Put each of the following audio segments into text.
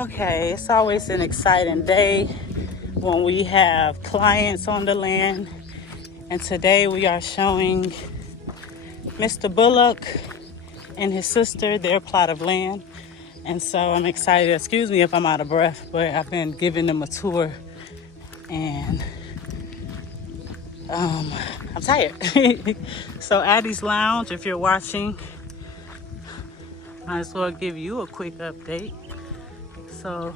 Okay, it's always an exciting day when we have clients on the land, and today we are showing Mr. Bullock and his sister their plot of land. And so I'm excited. Excuse me if I'm out of breath, but I've been giving them a tour and I'm tired. So Addie's Lounge, if you're watching, might as well give you a quick update. So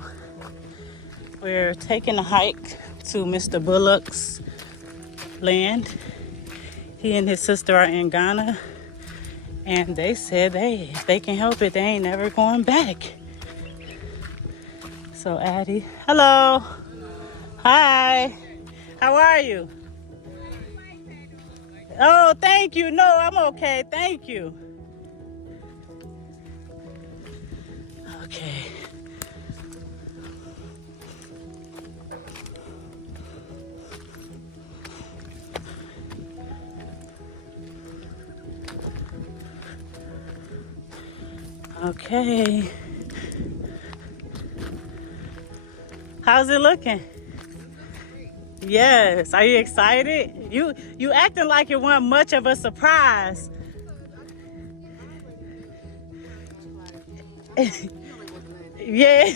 we're taking a hike to Mr. Bullock's land. He and his sister are in Ghana, and they said if they can help it, they ain't never going back. So Addie, hello. Hi. How are you? Oh, thank you. No, I'm okay. Thank you. Okay. Okay. How's it looking? Yes. Are you excited? You acting like it wasn't much of a surprise. Yeah.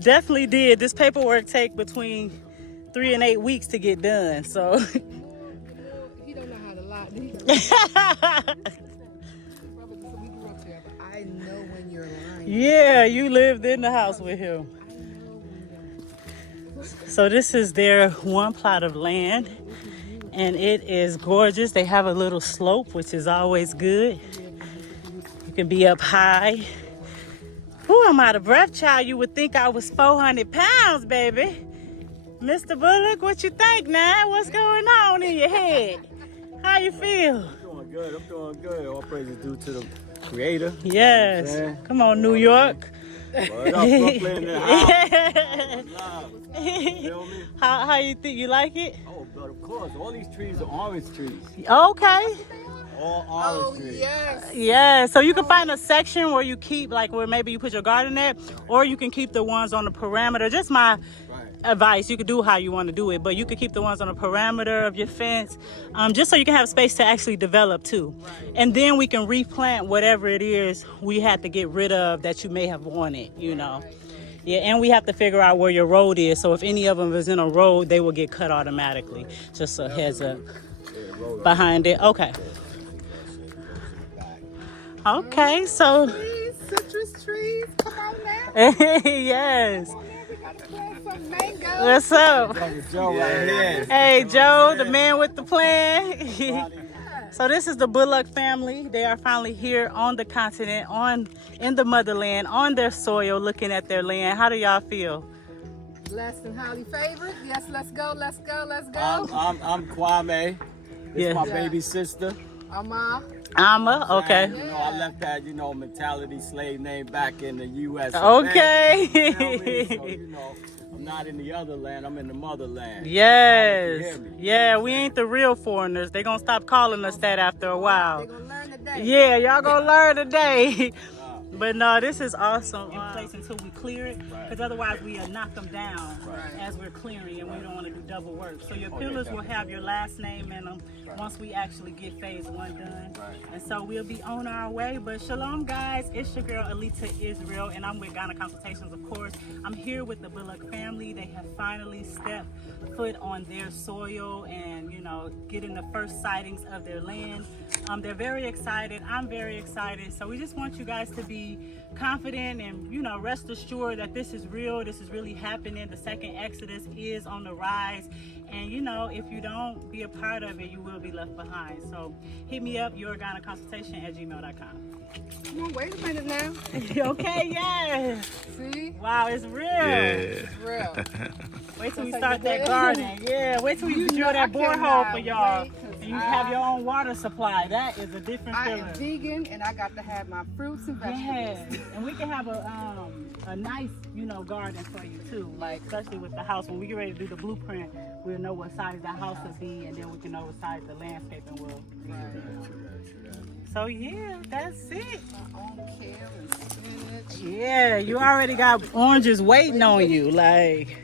Definitely did. This paperwork take between 3 and 8 weeks to get done. So. He don't know how to lie. I know when you're lying. Yeah, you lived in the house with him. So this is their one plot of land, and it is gorgeous. They have a little slope, which is always good. You can be up high. Ooh, I'm out of breath, child. You would think I was 400 pounds, baby. Mr. Bullock, what you think now? What's going on in your head? How you feel? I'm doing good. I'm doing good. All praise is due to the Creator. Yes. You know Come on, New York. what up, Brooklyn? In the house. Feel me? How you think? You like it? Oh, but of course, all these trees are orange trees. Okay. All orange trees. Yes. Yeah, so you can find a section where you keep, like where maybe you put your garden at, or you can keep the ones on the perimeter. Just my advice. You could do how you want to do it, but you could keep the ones on the perimeter of your fence, just so you can have space to actually develop too. And then we can replant whatever it is we had to get rid of that you may have wanted, you know. Yeah, and we have to figure out where your road is. So if any of them is in a road, they will get cut automatically. Just a heads up. Behind it. Okay. Okay, so. Trees, citrus trees. Come on now. Yes. Come on now. We gotta plant some mangoes. What's up? Joe right here. Hey, Joe, the man with the plan. So this is the Bullock family. They are finally here on the continent, in the motherland, on their soil, looking at their land. How do y'all feel? Blessed and highly favored. Yes, let's go, let's go, let's go. I'm Kwame. This Yeah. is my baby sister. Alma, okay. You know, I left that, mentality slave name back in the U.S. Okay. You know what I mean? So, I'm not in the other land, I'm in the motherland. Yes. Yeah, we ain't the real foreigners. They gonna stop calling us that after a while. They're gonna learn today. Yeah, y'all gonna learn today. But no, this is awesome. In place until we clear it, because otherwise we knock them down as we're clearing, and we don't want to do double work. So your pillars will have your last name in them once we actually get phase 1 done. And so we'll be on our way. But shalom, guys. It's your girl Aleta Israel, and I'm with Ghana Consultations, of course. I'm here with the Bullock family. They have finally stepped foot on their soil and, getting the first sightings of their land. They're very excited. I'm very excited. So we just want you guys to be confident and, rest assured that this is real. This is really happening. The second Exodus is on the rise. And, if you don't be a part of it, you will be left behind. So hit me up, yourghanaconsultation@gmail.com. Come on, wait a minute now. Okay, yeah. See? Wow, it's real. It's real. Wait till we Just start like that garden. Yeah, wait till we drill that borehole for y'all. wait, 'cause And you have your own water supply. That is a different I feeling. am vegan and I got to have my fruits and vegetables. Yeah, and we can have a nice, garden for you too. Like especially with the house, when we get ready to do the blueprint, we'll know what size the house will be, and then we can know what size the landscaping will. So yeah, that's it. My own kale and spinach. Yeah, you already got oranges waiting on you. Like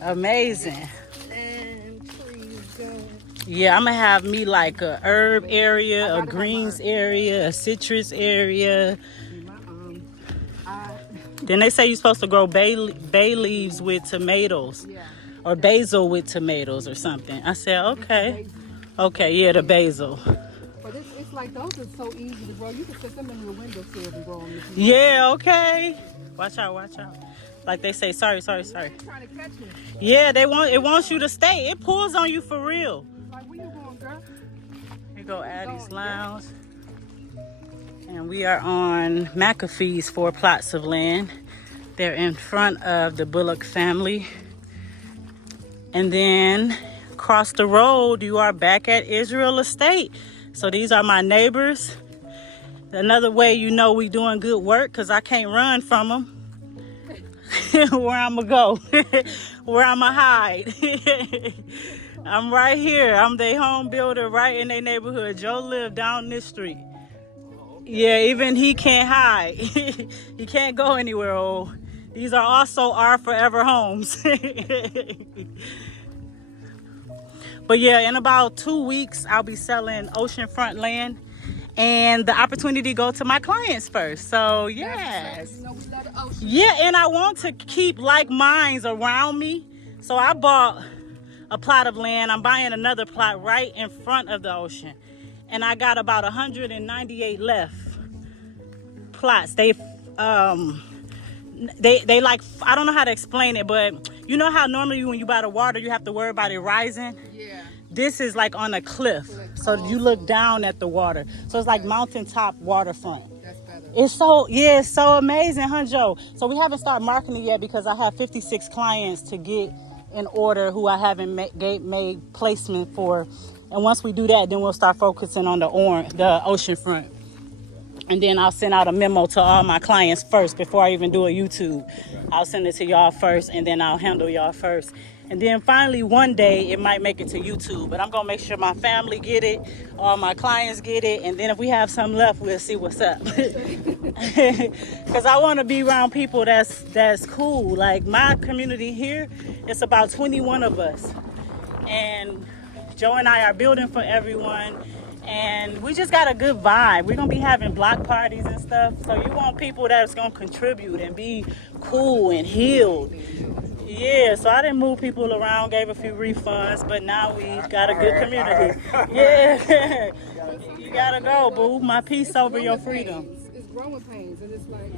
amazing. And trees going. Yeah, I'm gonna have me like a herb area, a greens area, a citrus area. Then they say you're supposed to grow bay leaves with tomatoes, or basil with tomatoes or something. I said, okay. Okay, yeah, the basil. But it's like those are so easy to grow. You can set them in your windowsill and grow them. Yeah, okay. Watch out, watch out. Like they say, sorry. Trying to catch me. Yeah, it wants you to stay. It pulls on you for real. Like, where you going, girl? Here go Addie's Lounge. And we are on McAfee's 4 plots of land. They're in front of the Bullock family. And then across the road, you are back at Israel Estate. So these are my neighbors. Another way you know we doing good work, because I can't run from them. Where I'm going to go. Where I'm going to hide. I'm right here. I'm their home builder right in their neighborhood. Joe live down this street. Yeah, even he can't hide. He can't go anywhere. Oh, these are also our forever homes. But yeah, in about 2 weeks, I'll be selling oceanfront land and the opportunity to go to my clients first. So yes. You know, we love the ocean. Yeah, and I want to keep like minds around me. So I bought a plot of land. I'm buying another plot right in front of the ocean. And I got about 198 left plots. They like, I don't know how to explain it, but you know how normally when you buy the water, you have to worry about it rising? Yeah. This is like on a cliff. So you look down at the water. So it's like mountaintop waterfront. That's better. It's so amazing, huh, Joe? So we haven't started marketing yet because I have 56 clients to get in order who I haven't made placement for. And once we do that, then we'll start focusing on the oceanfront. And then I'll send out a memo to all my clients first before I even do a YouTube. I'll send it to y'all first, and then I'll handle y'all first. And then finally, one day, it might make it to YouTube. But I'm going to make sure my family get it, all my clients get it. And then if we have some left, we'll see what's up. Because I want to be around people that's cool. Like my community here, it's about 21 of us. And Joe and I are building for everyone. And we just got a good vibe. We're going to be having block parties and stuff. So you want people that's going to contribute and be cool and healed. Yeah, so I didn't move people around, gave a few refunds, but now we got a good community. Yeah, you got to go, boo. My peace over your freedom. It's growing pains, and it's like...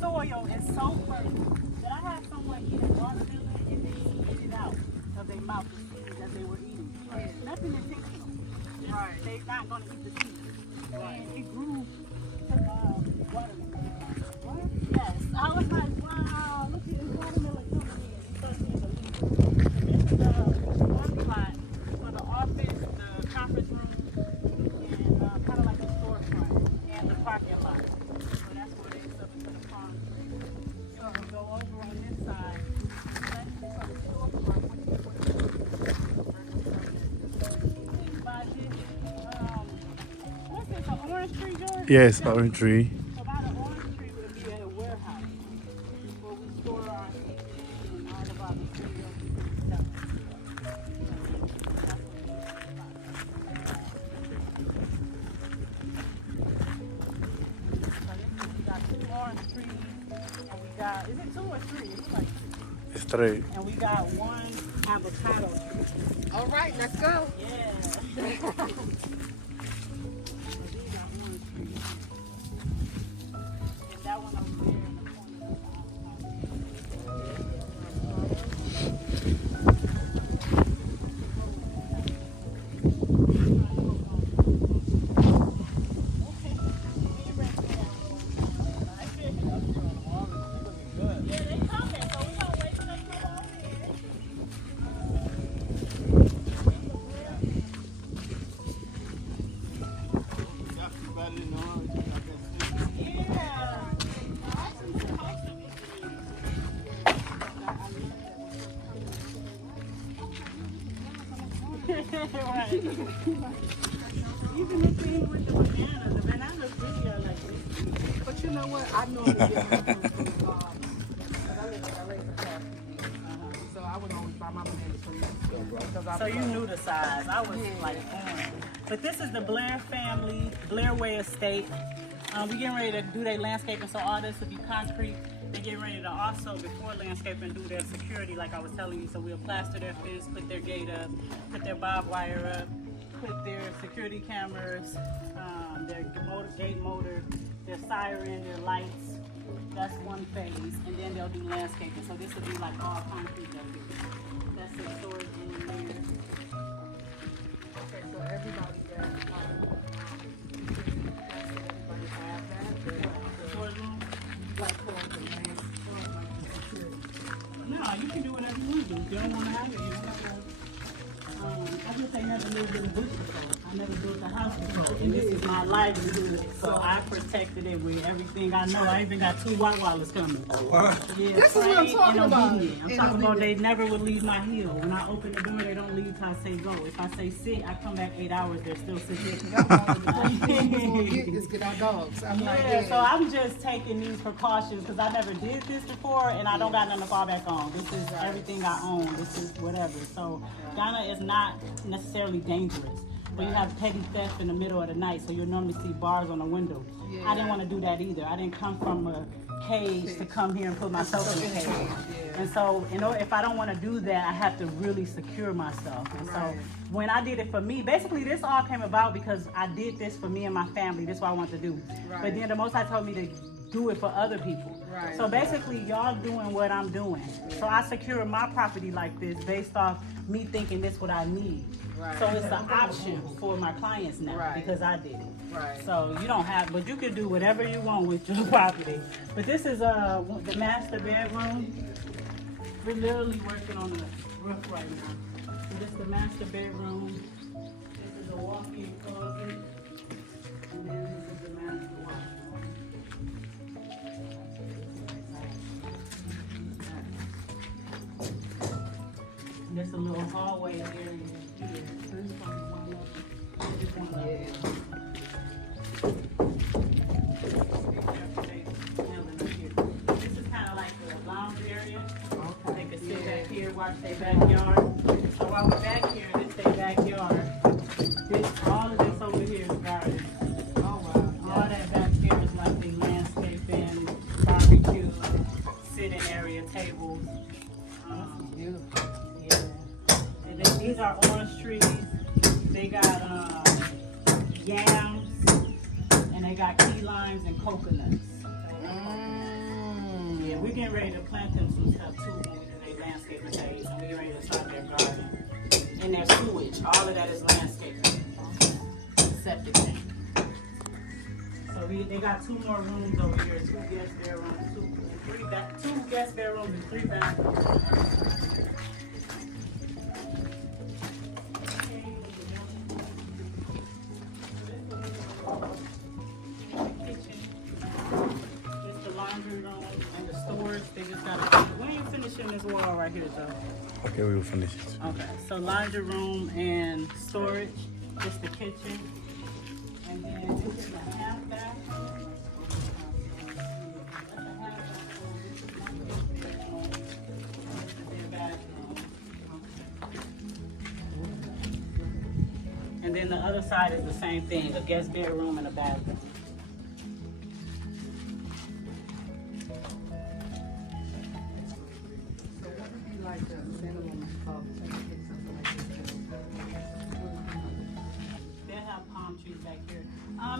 Soil is so fertile that I had someone eat a watermelon and they spit it out of their mouth, the seeds that they were eating. Nothing intentional. Right. They're not going to eat the seeds. And it grew to watermelon. Yes. I was like, wow, look at this watermelon coming in. It's starting to leaf. This is the one plot for the office, the conference room, and kind of like the storefront and the parking lot. So that's where they stuff into the farm. So we go over on this side. That's the storefront. By this, what's this, an orange tree, George? Yes, orange tree. So by the orange tree would be a warehouse where we store our things and all of our materials and stuff. We got 2 orange trees, and we got, is it 2 or 3? It's like 2. It's 3. And we got 1 avocado tree. All right, let's go. Yeah. That one over there in the corner of the Even the thing with the bananas really are like this. But you know what? I normally get my fruit from the farm. Because I live in LA for the past few years. So I would always buy my bananas from them. So you knew the size. I was like, But this is the Blair family, Blair Way Estate. We're getting ready to do their landscaping, so all this will be concrete. They're getting ready to also, before landscaping, do their security, like I was telling you. So we'll plaster their fence, put their gate up, put their barbed wire up, put their security cameras, their gate motor, their siren, their lights. That's one phase, and then they'll do landscaping. So this will be like all concrete up here. That's the storage in there. Okay, so everybody that everybody have that. Storage room. Like for the No, you can do whatever you want to do. If you don't want to have it, you don't have to. I just ain't never lived in a bush before. I never built a house before. And this is my livelihood. So I protected it with everything I know. I even got 2 Rottweilers coming. Yeah, This is what I'm talking about. I'm talking about they never would leave my heel. When I open the door, they don't leave till I say go. If I say sit, I come back 8 hours, they're still sitting. Is get our dogs. I'm like, Yeah, so I'm just taking these precautions because I never did this before and I don't got nothing to fall back on. This is everything I own. This is whatever. So Ghana is not necessarily dangerous. But you have petty theft in the middle of the night, so you'll normally see bars on the window. I didn't want to do that either. I didn't come from a cage to come here and put myself in a cage. And so, if I don't want to do that, I have to really secure myself. And so, when I did it for me, basically this all came about because I did this for me and my family. This is what I want to do. But then the Most High told me to do it for other people. So basically, y'all doing what I'm doing. So I secure my property like this based off me thinking this what I need. So it's an option for my clients now because I did it. So you don't have, but you can do whatever you want with your property. But this is the master bedroom. We're literally working on the roof right now. So this is the master bedroom. This is a walk-in closet. And then this is the master washroom. There's a little hallway area here. This is kind of like the lounge area. They can sit back here, watch their backyard. So while we're back here, this is their backyard. All of this over here is garden. All that back here is like the landscaping, barbecue, sitting area, tables. These are orange trees. They got yams, and they got key limes and coconuts. Yeah, we're getting ready to plant them some stuff too when we do their landscaping days, and we're getting ready to start their garden. And their sewage, all of that is landscaping. Septic tank. So they got 2 more rooms over here, 2 guest bedrooms, 2 guest bedrooms and 3 bathrooms. They just gotta, we ain't finishing this wall right here though. Okay, we will finish it. Okay, so laundry room and storage, just the kitchen. And then this is a half bath. And then the other side is the same thing, a guest bedroom and a bathroom.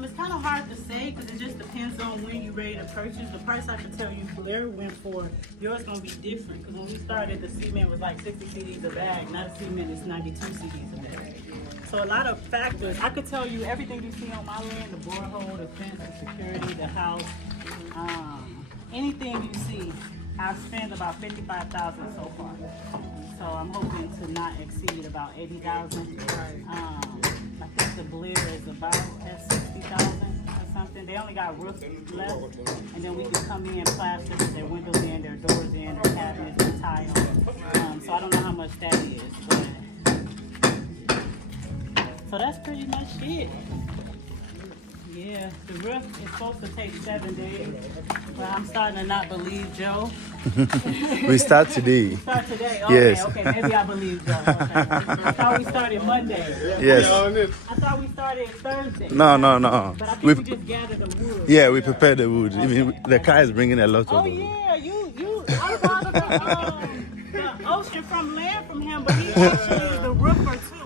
It's kind of hard to say because it just depends on when you're ready to purchase. The price I can tell you Blair went for, yours going to be different because when we started, the cement was like 60 CDs a bag. Now the cement is 92 CDs a bag. So a lot of factors. I could tell you everything you see on my land, the borehole, the fence, the security, the house, anything you see, I've spent about $55,000 so far. So I'm hoping to not exceed about $80,000. I think the Blair is about at $60,000 or something. They only got roofs left, and then we can come in, plaster their windows in, their doors in, their cabinets, and tie them. So I don't know how much that is, but So that's pretty much it. Yeah, the roof is supposed to take 7 days, but I'm starting to not believe Joe. We start today. Start today? Okay, Yes. okay, maybe I believe Joe. Okay. I thought we started Monday. Yes. I thought we started Thursday. No. But I think we just gathered the wood. Yeah, we prepared the wood. I mean, the car is bringing a lot of Oh wood. yeah, I bought the ocean from land from him, but he actually is the roofer too.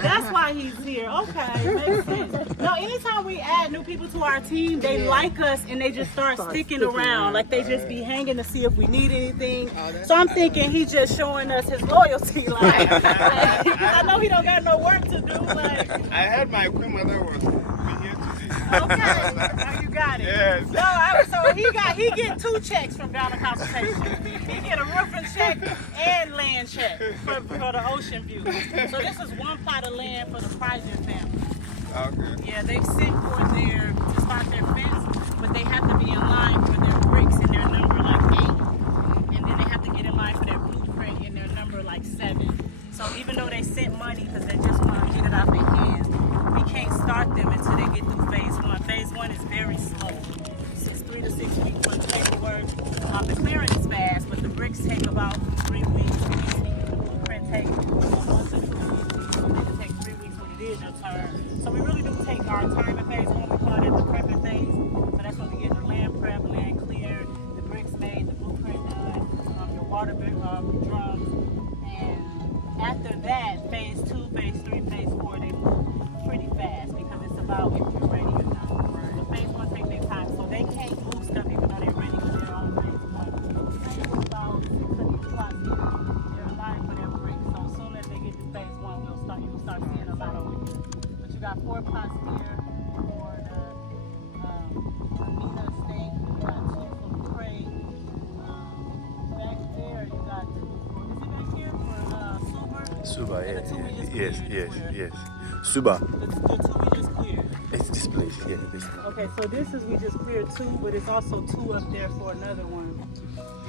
That's why he's here. Okay, makes sense. No, anytime we add new people to our team, they like us and they just start sticking around. Like they just be hanging to see if we need anything. So I'm thinking he's just showing us his loyalty. Like I know he don't got no work to do. Like I had my grandmother was here today. okay, now you got it. Yes. No, so he get 2 checks from Ghana Consultations. He get a roofing check and land check for the ocean view. So this is 1 plot of land for the Private family. Okay. Yeah, they've sent for their to start their fence, but they have to be in line for their bricks and their number like 8, and then they have to get in line for their blueprint and their number like 7. So even though they sent money because they just want to get it out their hands, we can't start them until they get through phase 1. Phase 1 is very slow. It's 3 to 6 weeks for the paperwork. The clearing is fast, but the bricks take about 3 weeks. The blueprint takes 1 to 2 weeks. So it takes 3 weeks when it is your turn. So we really do take our time in phase 1. We call that the prepping phase. So that's when we get the land prep, land cleared, the bricks made, the blueprint done, your water drums. And after that, phase 2, phase 3, phase 4, they move pretty fast because it's about if you're ready or not. But phase 1 takes their time, so they can't move stuff even though they're ready because they're on phase 1. There's about 6 of these plots here. They're in line for their bricks. So as soon as they get to phase 1, you'll start seeing a lot over here. But you got 4 plots here for the Mina estate. You got 2 for the Craig. Back there, you got 2 for, is it back here for Suba, And the 2 we just yes, cleared yes, is where? yes. Suba. The 2 we just cleared. It's this place. Yeah, this place. Okay, so this is we just cleared 2, but it's also 2 up there for another one.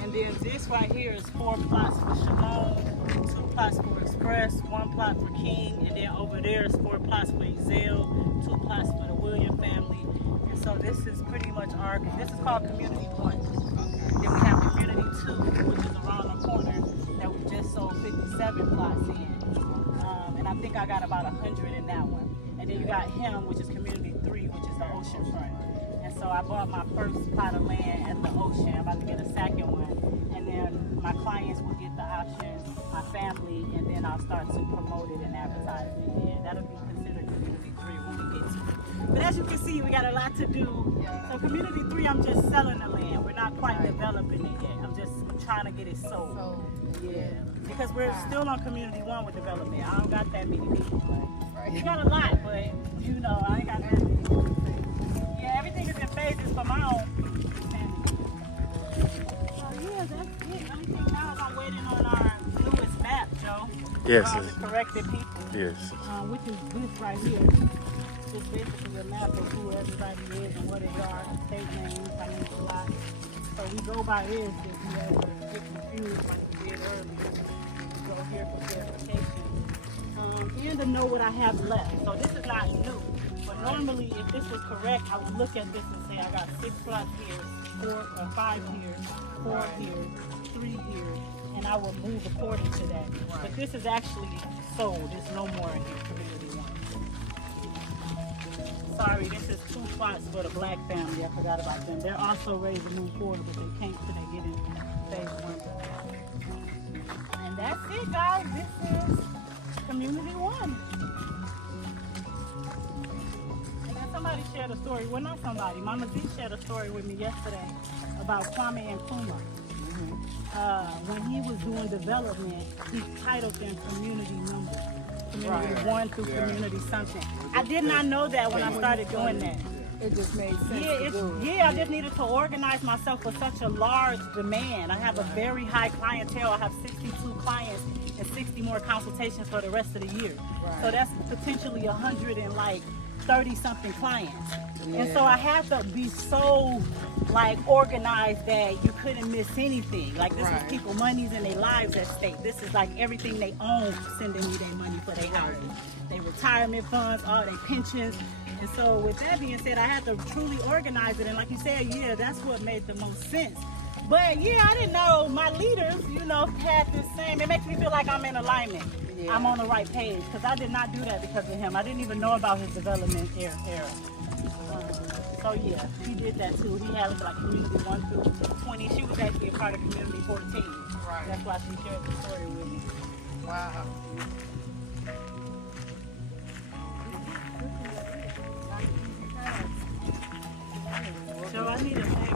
And then this right here is 4 plots for Shalom, 2 plots for Express, 1 plot for King, and then over there is 4 plots for Ezel, 2 plots for the William family. And so this is pretty much this is called Community 1. Then we have Community 2, which is around the corner that we just sold 57 plots in. And I think I got about 100 in that one. And then you got him, which is Community 3, which is the ocean front. And so I bought my first plot of land at the ocean. I'm about to get a second one. And then my clients will get the option, my family, and then I'll start to promote it and advertise it. Yeah, that'll be considered Community 3 when we get to it. But as you can see, we got a lot to do. So Community 3, I'm just selling the land. We're not quite developing it yet. I'm just trying to get it sold. Yeah. Because we're still on Community 1 with development. I don't got that many people. We got a lot, but you know, I ain't got that many people. Yeah, everything is in phases for my own standing. So yeah, that's it. Only thing now is I'm waiting on our newest map, Joe. Yes, For all yes. the corrected people. Yes. Which is this right here. It's basically a map of who everybody is and what they are, the state names, I mean, it's a lot. So we go by this if you ever get confused like we did earlier. We go here for verification. And to know what I have left. So this is not new. But normally, if this was correct, I would look at this and say, I got 6 plots here, 4 or 5 here, 4 here, 3 here, and I will move according to that. But this is actually sold. There's no more in here, Community 1. Sorry, this is 2 plots for the black family. I forgot about them. They're also ready to move forward, but they can't till they get in phase 1. And that's it, guys. This is Community 1. And then somebody shared a story. Well, not somebody. Mama Z shared a story with me yesterday about Kwame Nkrumah. When he was doing development, he titled them community numbers. Community 1 through community something. I did not know that when I started doing that. It just made sense. I just needed to organize myself for such a large demand. I have a very high clientele. I have 62 clients and 60 more consultations for the rest of the year. So that's potentially 100 and like 30-something clients. And so I had to be so like organized that you couldn't miss anything. Like this was people monies and their lives at stake. This is like everything they own sending me their money for their houses, their retirement funds, all their pensions. And so with that being said, I had to truly organize it. And like you said, yeah, that's what made the most sense. But yeah, I didn't know my leaders, you know, had this same. It makes me feel like I'm in alignment. Yeah. I'm on the right page because I did not do that because of him. I didn't even know about his development era. So yeah, he did that too. He had like community 1 through 20. She was actually a part of community 14. Right. That's why she shared the story with me. Wow. So I need a bag.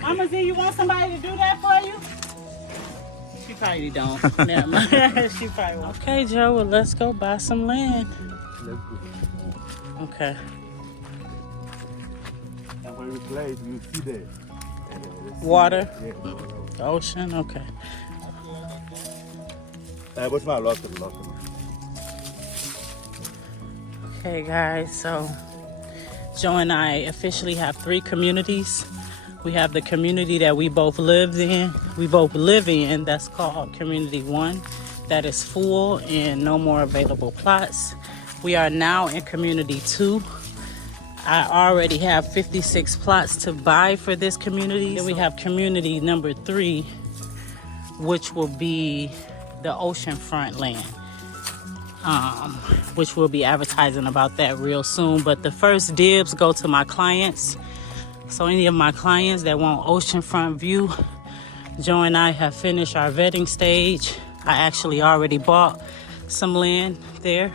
Mama Z, you want somebody to do that for you? She probably don't. Never mind. She probably won't. Okay, Joe, well, let's go buy some land. Let's go. Okay. And when we place, you see the Water? Yeah. The ocean? Okay. What's my lot? Okay, guys, so Joe and I officially have 3 communities. We have the community that we both live in, that's called Community 1, that is full and no more available plots. We are now in Community 2. I already have 56 plots to buy for this community. Then we have Community number 3, which will be the oceanfront land, which we'll be advertising about that real soon. But the first dibs go to my clients. So any of my clients that want oceanfront view, Joe and I have finished our vetting stage. I actually already bought some land there.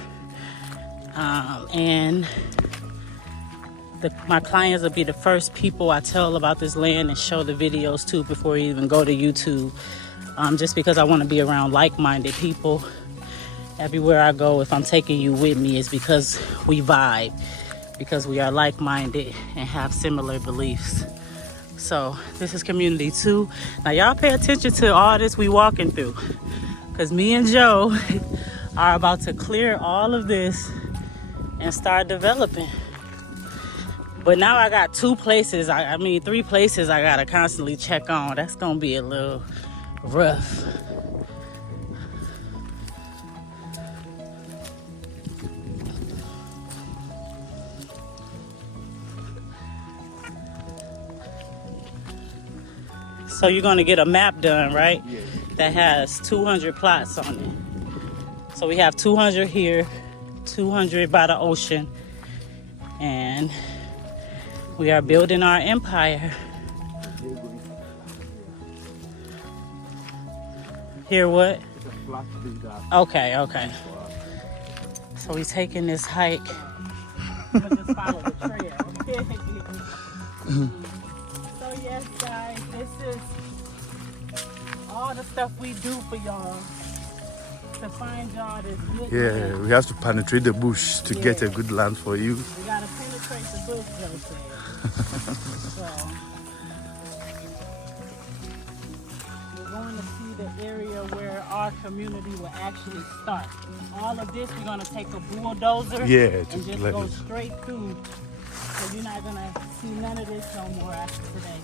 And my clients will be the first people I tell about this land and show the videos to before you even go to YouTube. Just because I want to be around like-minded people. Everywhere I go, if I'm taking you with me, it's because we vibe. Because we are like-minded and have similar beliefs. So this is Community 2. Now y'all pay attention to all this we walking through, because me and Joe are about to clear all of this and start developing. But now I got 3 places I gotta constantly check on. That's gonna be a little rough. So you're gonna get a map done, right? Yeah. That has 200 plots on it. So we have 200 here, 200 by the ocean, and we are building our empire. Here what? Okay. So we taking this hike. I'm gonna just follow the trail. So yes, guys, this is all the stuff we do for y'all to find y'all this good land. We have to penetrate the bush to get a good land for you. We gotta penetrate the bush, Joe said. So we're going to see the area where our community will actually start. All of this, we're gonna take a bulldozer and just go straight through. So you're not gonna see none of this no more after today.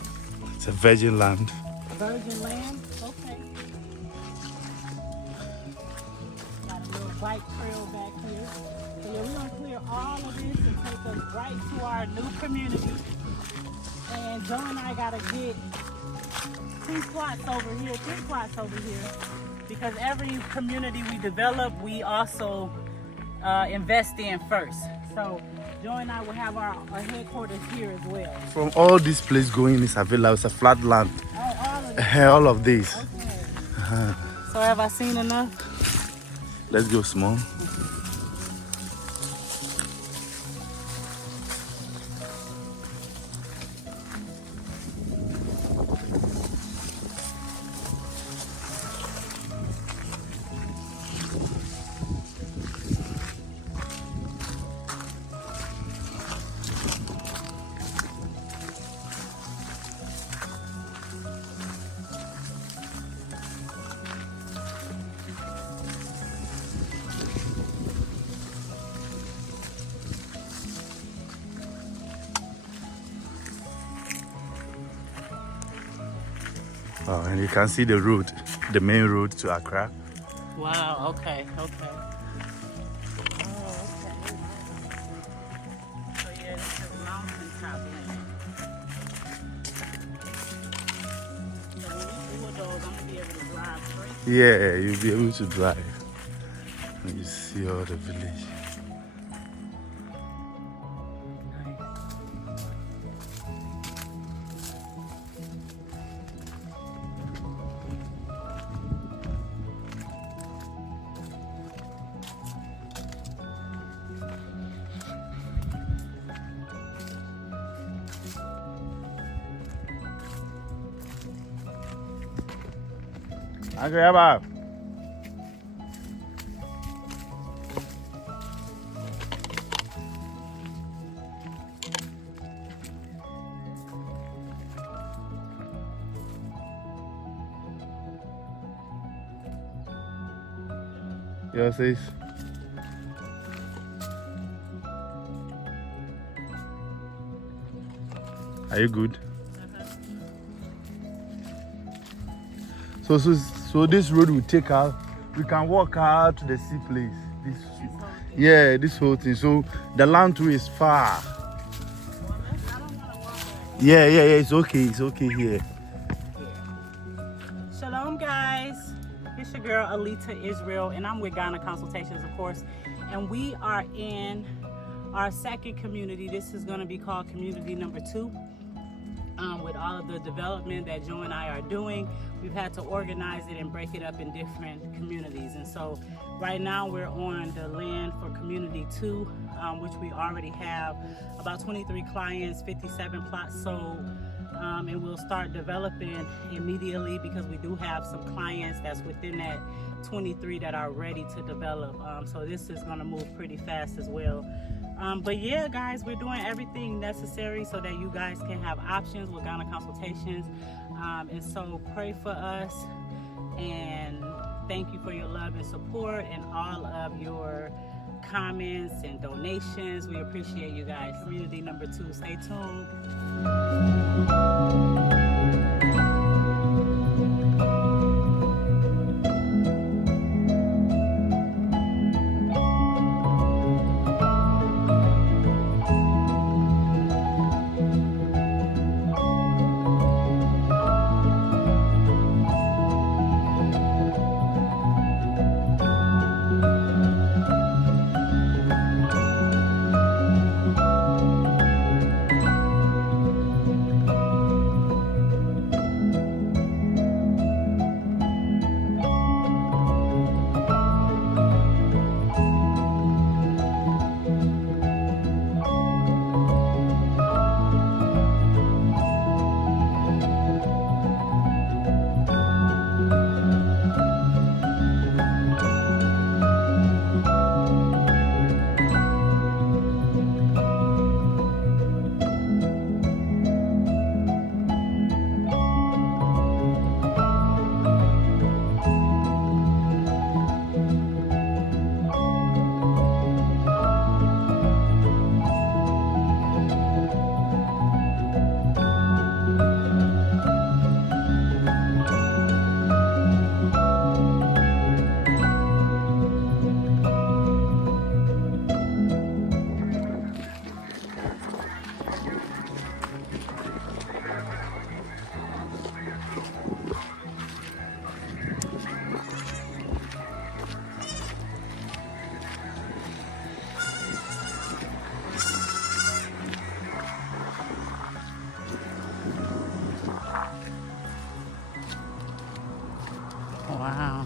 It's a virgin land. Virgin land? Okay. Got a little bike trail back here. So yeah, we're gonna clear all of this and take us right to our new community. And Joe and I gotta get 2 plots over here, 3 plots over here. Because every community we develop, we also invest in first. So Joe and I will have our headquarters here as well. From all this place going is a villa, it's a flat land. All of this. Okay. So have I seen enough? Let's go small. Oh, and you can see the road, the main road to Accra. Wow, okay, okay. Oh, okay. So yeah, this is mountaintop land. So when we do those, I'm gonna be able to drive straight. Yeah, you'll be able to drive. And you see all the village. Okay, bye. Yours says. Are you good? So this road will take us. We can walk out to the sea place. Yeah, this whole thing. So the land too is far. Yeah. It's okay. It's okay here. Shalom, guys. It's your girl Aleta Israel, and I'm with Ghana Consultations, of course. And we are in our second community. This is going to be called community number 2. With all of the development that Joe and I are doing, we've had to organize it and break it up in different communities. And so right now we're on the land for community 2, which we already have about 23 clients, 57 plots sold. And we'll start developing immediately because we do have some clients that's within that 23 that are ready to develop. So this is going to move pretty fast as well. But yeah, guys, we're doing everything necessary so that you guys can have options with Ghana Consultations. And so pray for us, and thank you for your love and support and all of your comments and donations. We appreciate you guys. Community number 2, stay tuned. Wow.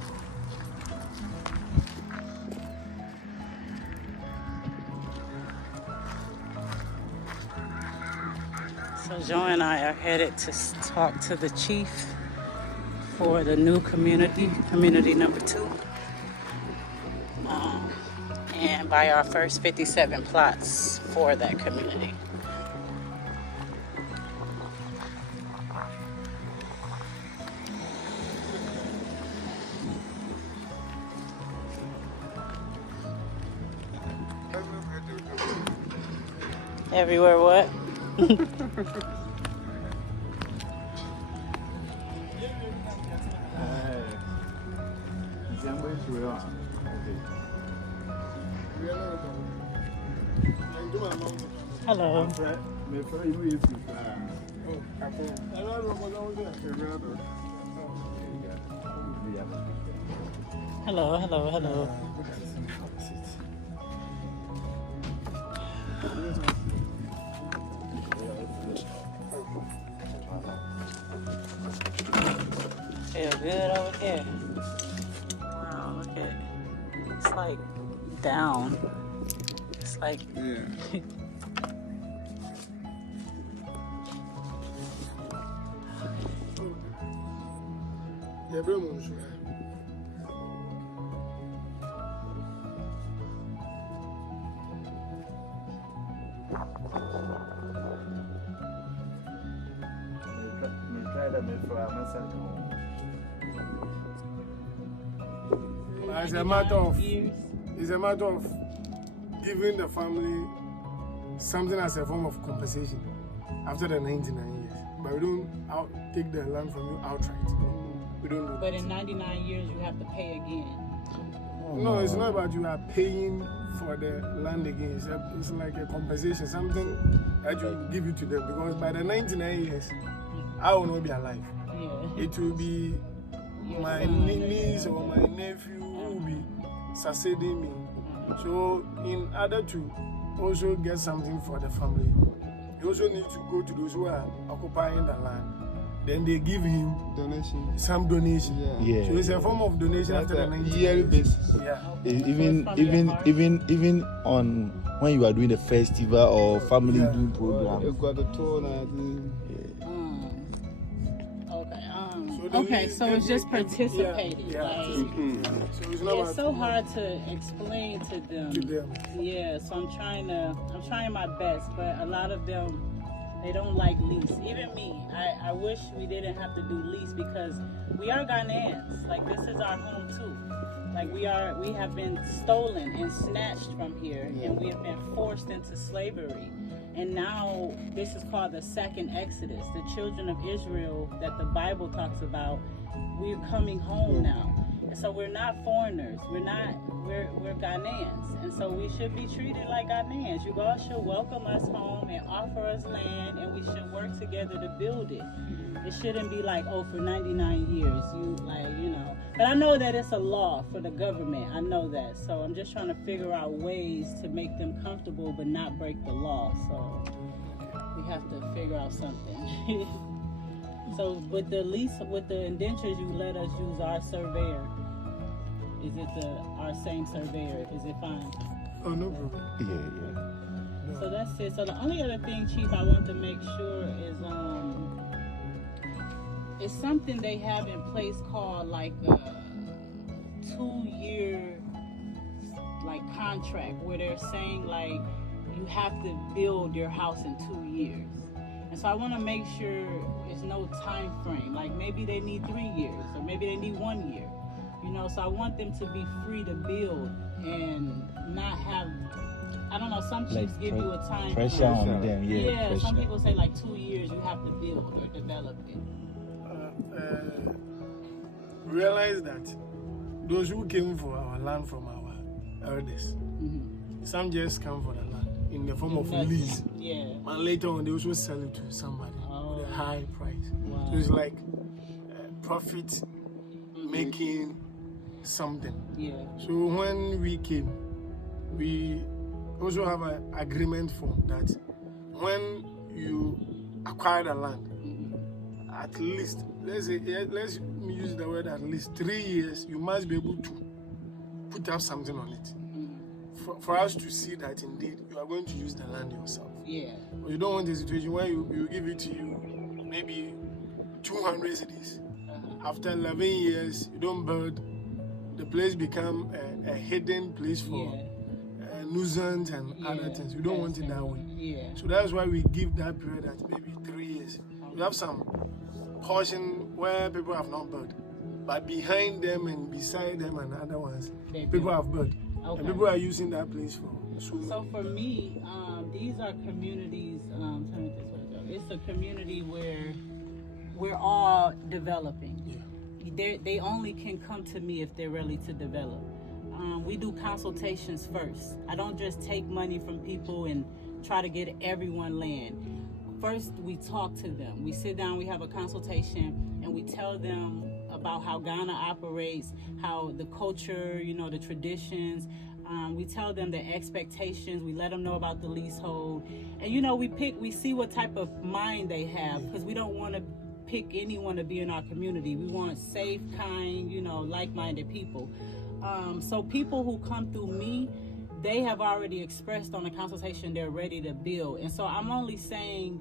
So Joe and I are headed to talk to the chief for the new community, community number 2. And buy our first 57 plots for that community. Everywhere what? Hello. Hello, hello, hello. Feel good over here. Wow, look at it's like down. It's like It's a matter of years. it's a matter of giving the family something as a form of compensation after the 99 years. But we don't take the land from you outright. We don't do But that. in 99 years, you have to pay again. No, it's not about you are paying for the land again. It's like a compensation, something that you give it to them. Because by the 99 years, I will not be alive. Yeah. It will be Your my son. niece or my nephew who will be succeeding me. So in order to also get something for the family, you also need to go to those who are occupying the land. Then they give him some donation. Yeah. So it's a form of donation after the 90 yearly years. basis. Yeah. Even on when you are doing a festival or family doing program. Okay, so it's just participating. Yeah. Like, So it's not it's so hard to explain to them. to them. Yeah, so I'm trying my best, but a lot of them, they don't like lease. Even me, I wish we didn't have to do lease because we are Ghanaians. Like, this is our home too. Like, we have been stolen and snatched from here, and we have been forced into slavery. And now this is called the second Exodus. The children of Israel that the Bible talks about, we're coming home now. And so we're not foreigners. We're Ghanaians. And so we should be treated like Ghanaians. You all should welcome us home and offer us land, and we should work together to build it. It shouldn't be like, oh, for 99 years, But I know that it's a law for the government. I know that. So I'm just trying to figure out ways to make them comfortable but not break the law. So we have to figure out something. So with the lease, with the indentures, you let us use our surveyor. Is it our same surveyor? Is it fine? Oh, no problem. Yeah. So that's it. So the only other thing, Chief, I want to make sure is it's something they have in place called like a 2-year like contract where they're saying like you have to build your house in 2 years. And so I want to make sure there's no time frame. Like maybe they need 3 years or maybe they need 1 year. So I want them to be free to build and not have, I don't know, some chiefs Like give you a time pressure frame. on them. Yeah. Pressure. Some people say like 2 years you have to build or develop it. Realize that those who came for our land from our elders, some just come for the land in the form of lease. Yeah. And later on, they also sell it to somebody with a high price. Wow. So it's like profit making something. Yeah. So when we came, we also have an agreement form that when you acquire the land, at least, let's use the word at least 3 years, you must be able to put up something on it. For us to see that indeed you are going to use the land yourself. Yeah. But you don't want a situation where you give it to you maybe 200 cedis. After 11 years, you don't build, the place become a hidden place for nuisance and other things. We don't want it that way. Yeah. So that's why we give that period at maybe 3 years. We have some portion where people have not built, but behind them and beside them and other ones, people have built. Okay. And people are using that place for swimming. So for me, these are communities. Turn it this way, Joe. It's a community where we're all developing. Yeah. They only can come to me if they're ready to develop. we do consultations first. I don't just take money from people and try to get everyone land. First, we talk to them. We sit down, we have a consultation, and we tell them about how Ghana operates, how the culture, the traditions. We tell them the expectations. We let them know about the leasehold. And, we see what type of mind they have, because we don't want to pick anyone to be in our community. We want safe, kind, like-minded people. So people who come through me, they have already expressed on the consultation they're ready to build. And so I'm only saying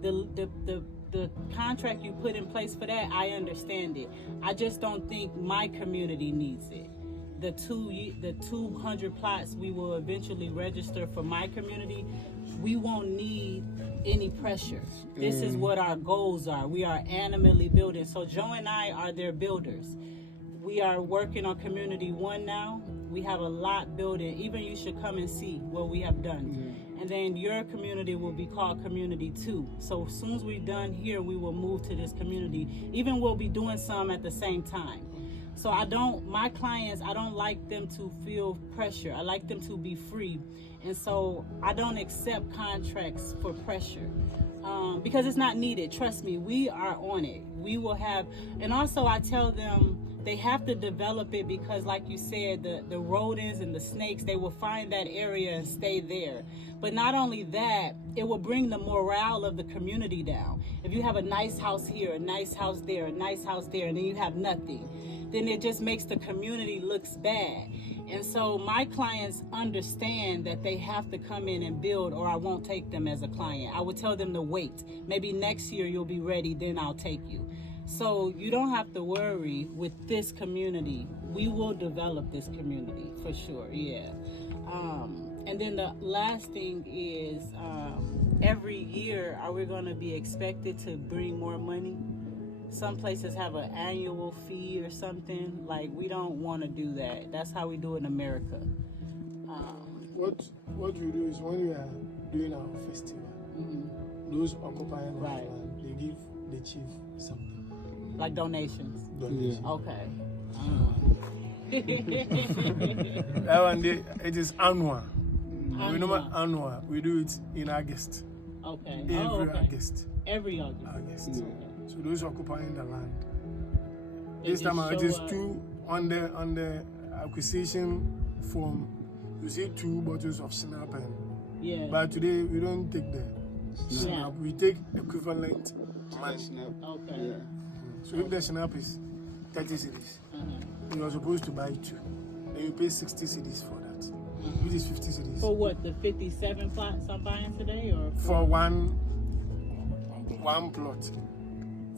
the contract you put in place for that, I understand it. I just don't think my community needs it. The 200 plots we will eventually register for my community, we won't need any pressure. This is what our goals are. We are animately building. So Joe and I are their builders. We are working on community 1 now. We have a lot building. Even you should come and see what we have done. And then your community will be called community 2. So as soon as we're done here, we will move to this community. Even we'll be doing some at the same time. So my clients, I don't like them to feel pressure. I like them to be free. And so I don't accept contracts for pressure because it's not needed. Trust me, we are on it. We will have, and also I tell them they have to develop it because like you said, the rodents and the snakes, they will find that area and stay there. But not only that, it will bring the morale of the community down. If you have a nice house here, a nice house there, a nice house there, and then you have nothing, then it just makes the community looks bad. And so my clients understand that they have to come in and build or I won't take them as a client. I would tell them to wait. Maybe next year you'll be ready, then I'll take you. So you don't have to worry with this community. We will develop this community for sure, yeah. And then the last thing is every year, are we gonna be expected to bring more money? Some places have an annual fee or something. Like, we don't want to do that. That's how we do it in America. What we do is when we are doing our festival, those occupying the land, they give the chief something. Like donations? Donations. Okay. That one day, it is annual. We know annual. We do it in August. Okay. Every August. Every August. Okay. So those occupying the land. This time it is 2 on the acquisition form. You see 2 bottles of snap and but today we don't take the snap. We take equivalent money. Okay. Yeah. So if the snap is 30 cedis, you are supposed to buy 2. Then you pay 60 cedis for that. It is 50 cedis. For what, the 57 plots I'm buying today, or for one plot,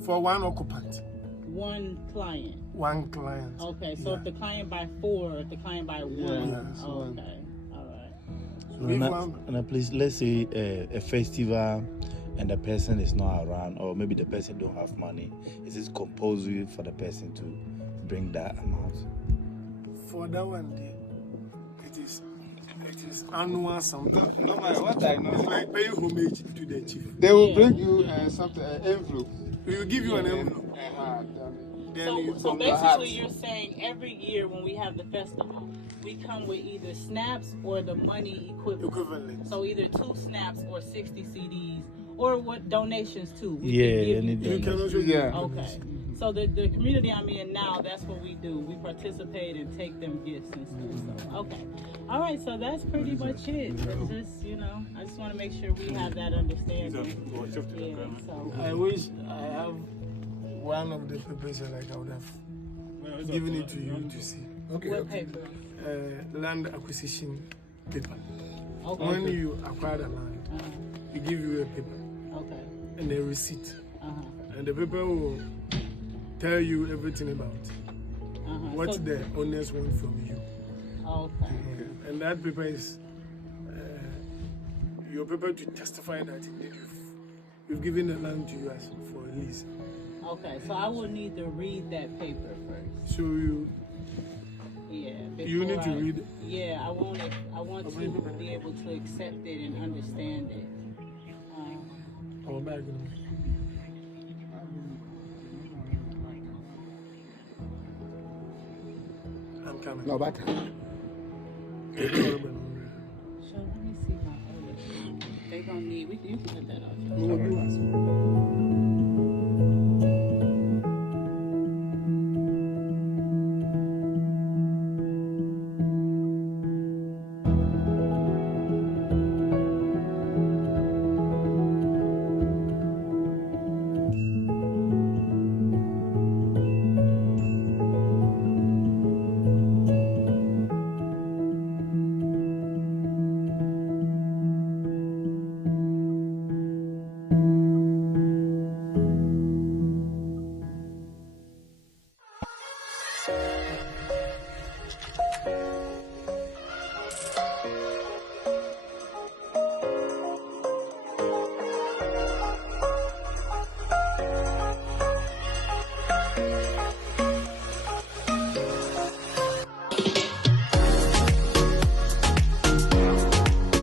for one occupant. one client? One client. Okay, so if the client buy 4, if the client buy 1, Yeah. okay, all right. And please, let's say a festival and the person is not around, or maybe the person don't have money. Is it compulsory for the person to bring that amount? For that one day, it is annual something. No matter what I know, It's like paying homage to the chief. they will bring you something, an envelope. We will give you an envelope. Then you So from your heart. basically you're saying every year when we have the festival, we come with either snaps or the money equivalent. So either 2 snaps or 60 CDs, or what donations too. We can give you You can also Okay. So the community I'm in now, that's what we do. We participate and take them gifts and stuff. So, okay. All right, so that's pretty much it. It's just, I just want to make sure we have that understanding. Yeah, so. I wish I have one of the papers like I would have given it to you to see. What paper? Land acquisition paper. Okay. When you acquire the land, we give you a paper Okay. and a receipt. And the paper will tell you everything about what the owners want from you. Okay. And that paper is your paper to testify that indeed you've given the land to you as for a lease. Okay, so I will need to read that paper first. So you need to read it. Yeah, I want to be able to accept it and understand it. Our bag. I'm coming. No, but So let me see my other. They gonna need. You can put that out.